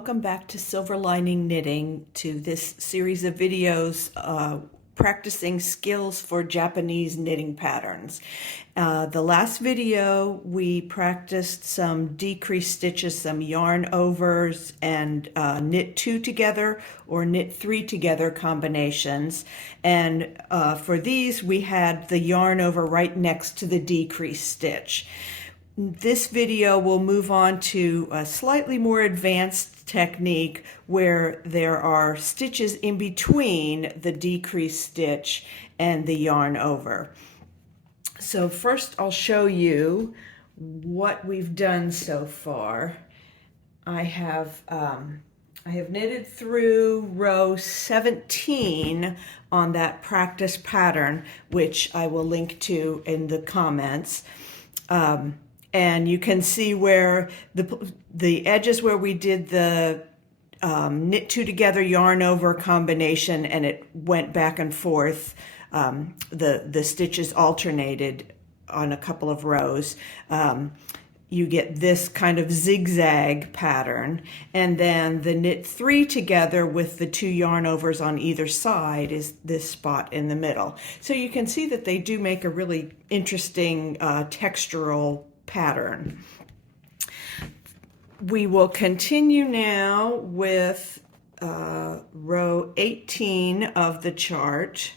Welcome back to Silver Lining Knitting, to this series of videos practicing skills for Japanese knitting patterns. The last video we practiced some decreased stitches, some yarn overs, and knit two together or knit three together combinations. And for these we had the yarn over right next to the decreased stitch. This video will move on to a slightly more advanced technique where there are stitches in between the decreased stitch and the yarn over. So first I'll show you what we've done so far. I have knitted through row 17 on that practice pattern, which I will link to in the comments. And you can see where the edges where we did the knit two together yarn over combination, and it went back and forth. The stitches alternated on a couple of rows. You get this kind of zigzag pattern, and then the knit three together with the two yarn overs on either side is this spot in the middle. So you can see that they do make a really interesting textural pattern. We will continue now with row 18 of the chart,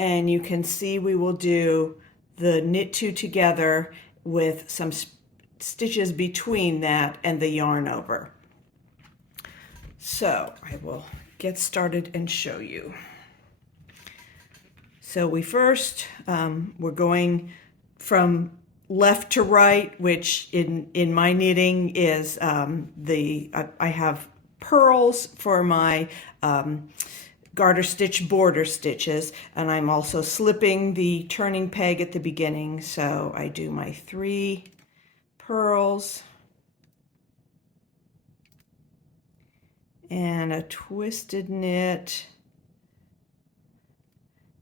and you can see we will do the knit two together with some stitches between that and the yarn over. So I will get started and show you. So we first, we're going from left to right, which in my knitting is I have pearls for my garter stitch border stitches, and I'm also slipping the turning peg at the beginning. So I do my 3 pearls and a twisted knit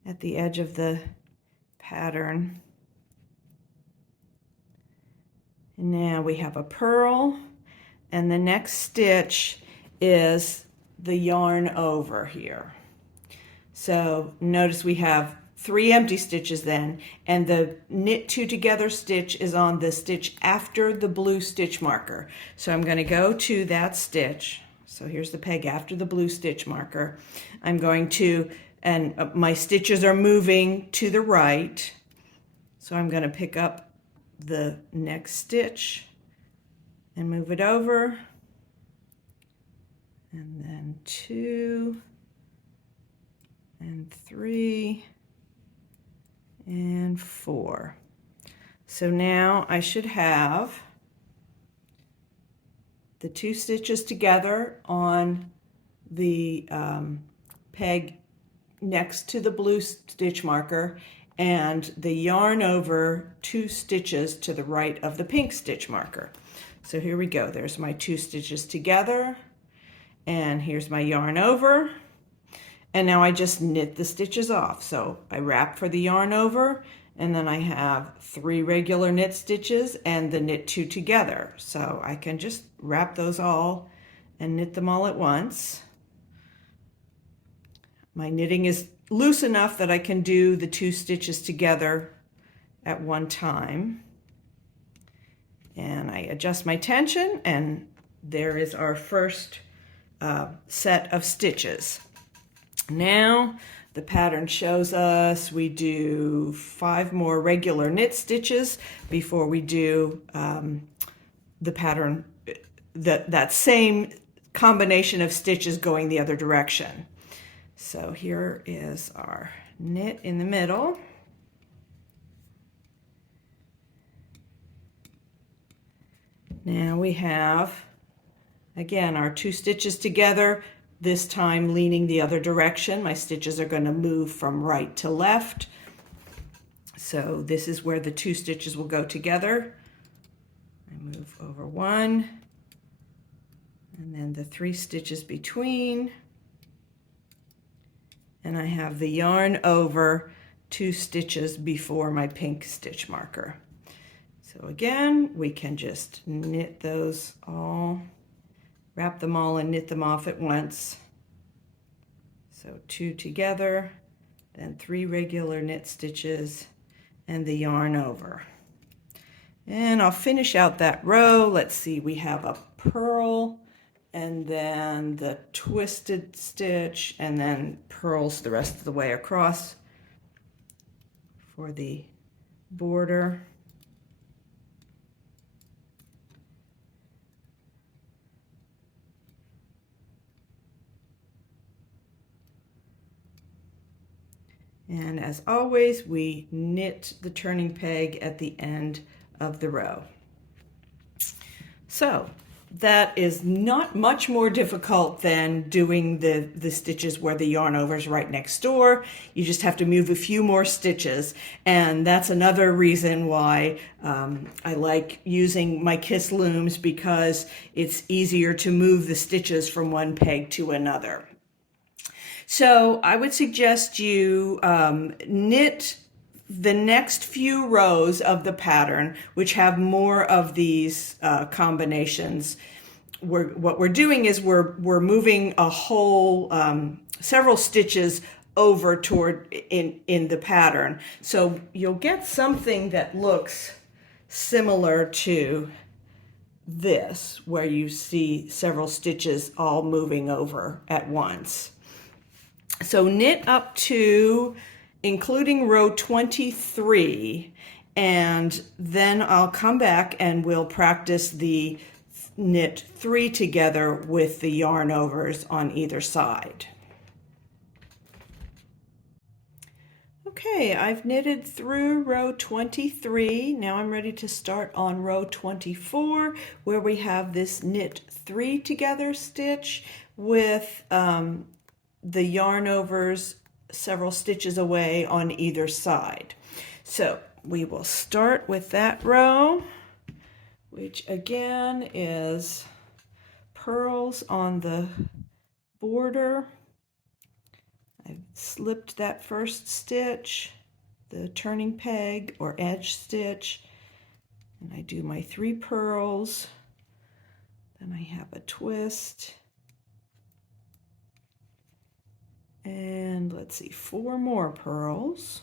at the edge of the pattern. Now we have a purl, and the next stitch is the yarn over here. So notice we have 3 empty stitches then, and the knit two together stitch is on the stitch after the blue stitch marker. So I'm going to go to that stitch. So here's the peg after the blue stitch marker. I'm going to, and my stitches are moving to the right. So I'm going to pick up the next stitch and move it over, and then 2 and 3 and 4. So now I should have the 2 stitches together on the peg next to the blue stitch marker, and the yarn over 2 stitches to the right of the pink stitch marker. So here we go. There's my 2 stitches together, and here's my yarn over, and now I just knit the stitches off. So I wrap for the yarn over, and then I have 3 regular knit stitches and the knit 2 together. So I can just wrap those all and knit them all at once. My knitting is loose enough that I can do the 2 stitches together at one time. And I adjust my tension, and there is our first set of stitches. Now the pattern shows us we do 5 more regular knit stitches before we do the pattern, that same combination of stitches going the other direction. So here is our knit in the middle. Now we have, again, our 2 stitches together, this time leaning the other direction. My stitches are going to move from right to left. So this is where the 2 stitches will go together. I move over 1, and then the 3 stitches between. And I have the yarn over 2 stitches before my pink stitch marker. So again, we can just knit those all wrap them all and knit them off at once. So 2 together, then 3 regular knit stitches and the yarn over. And I'll finish out that row. Let's see, we have a purl and then the twisted stitch and then purls the rest of the way across for the border. And as always, we knit the turning peg at the end of the row. So that is not much more difficult than doing the stitches where the yarn over is right next door. You just have to move a few more stitches. And that's another reason why I like using my Kiss looms, because it's easier to move the stitches from one peg to another. So I would suggest you knit the next few rows of the pattern, which have more of these combinations. What we're doing is we're moving a whole several stitches over toward in the pattern. So you'll get something that looks similar to this, where you see several stitches all moving over at once. So knit up to, including row 23, and then I'll come back and we'll practice the knit 3 together with the yarn overs on either side. Okay, I've knitted through row 23. Now I'm ready to start on row 24, where we have this knit 3 together stitch with the yarn overs several stitches away on either side. So we will start with that row, which again is purls on the border. I've slipped that first stitch, the turning peg or edge stitch, and I do my 3 purls. Then I have a twist. And let's see, 4 more purls.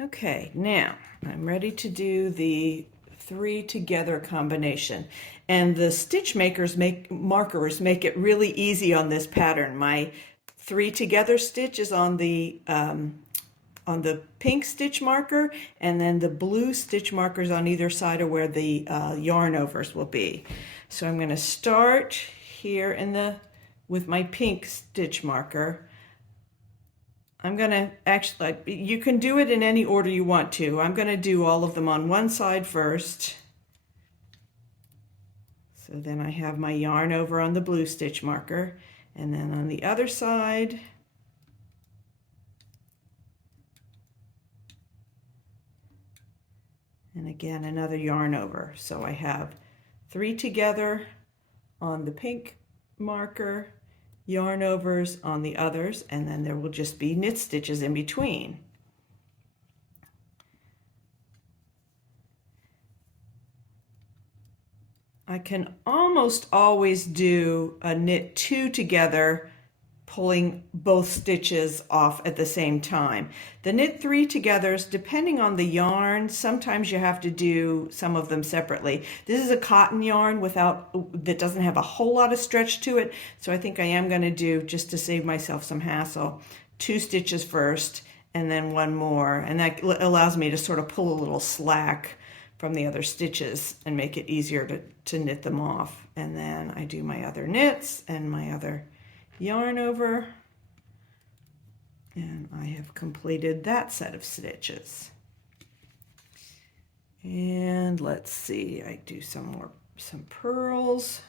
Okay, now I'm ready to do the 3 together combination. And the stitch markers make it really easy on this pattern. My 3 together stitch is on the pink stitch marker, and then the blue stitch markers on either side are where the yarn overs will be. So I'm going to start here with my pink stitch marker. I'm going to actually, you can do it in any order you want to. I'm going to do all of them on one side first. So then I have my yarn over on the blue stitch marker, and then on the other side, and again another yarn over. So I have 3 together on the pink marker, yarn overs on the others, and then there will just be knit stitches in between. I can almost always do a knit 2 together, pulling both stitches off at the same time. The knit 3 togethers, depending on the yarn, sometimes you have to do some of them separately. This is a cotton yarn that doesn't have a whole lot of stretch to it, so I think I am going to do, just to save myself some hassle, 2 stitches first and then 1 more, and that allows me to sort of pull a little slack from the other stitches and make it easier to knit them off. And then I do my other knits and my other yarn over, and I have completed that set of stitches. And let's see, I do some purls.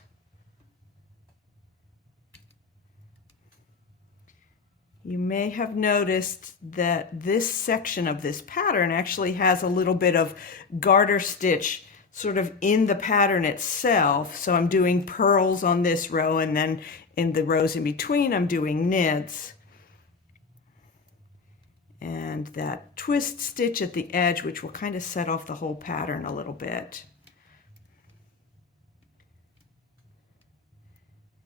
You may have noticed that this section of this pattern actually has a little bit of garter stitch sort of in the pattern itself. So I'm doing purls on this row, and then in the rows in between I'm doing knits. and that twist stitch at the edge, which will kind of set off the whole pattern a little bit.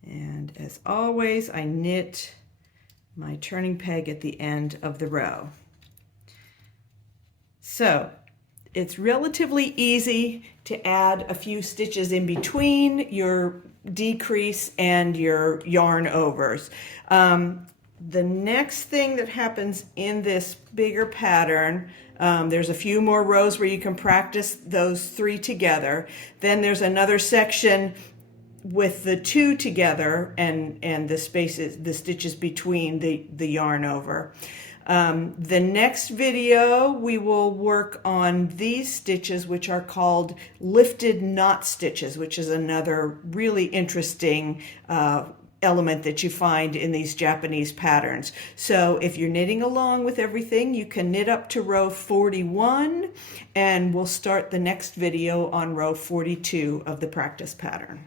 And as always, I knit my turning peg at the end of the row. So it's relatively easy to add a few stitches in between your decrease and your yarn overs. The next thing that happens in this bigger pattern, there's a few more rows where you can practice those 3 together. Then there's another section with the 2 together and the spaces, the stitches between the yarn over. The next video we will work on these stitches, which are called lifted knot stitches, which is another really interesting element that you find in these Japanese patterns. So if you're knitting along with everything, you can knit up to row 41, and we'll start the next video on row 42 of the practice pattern.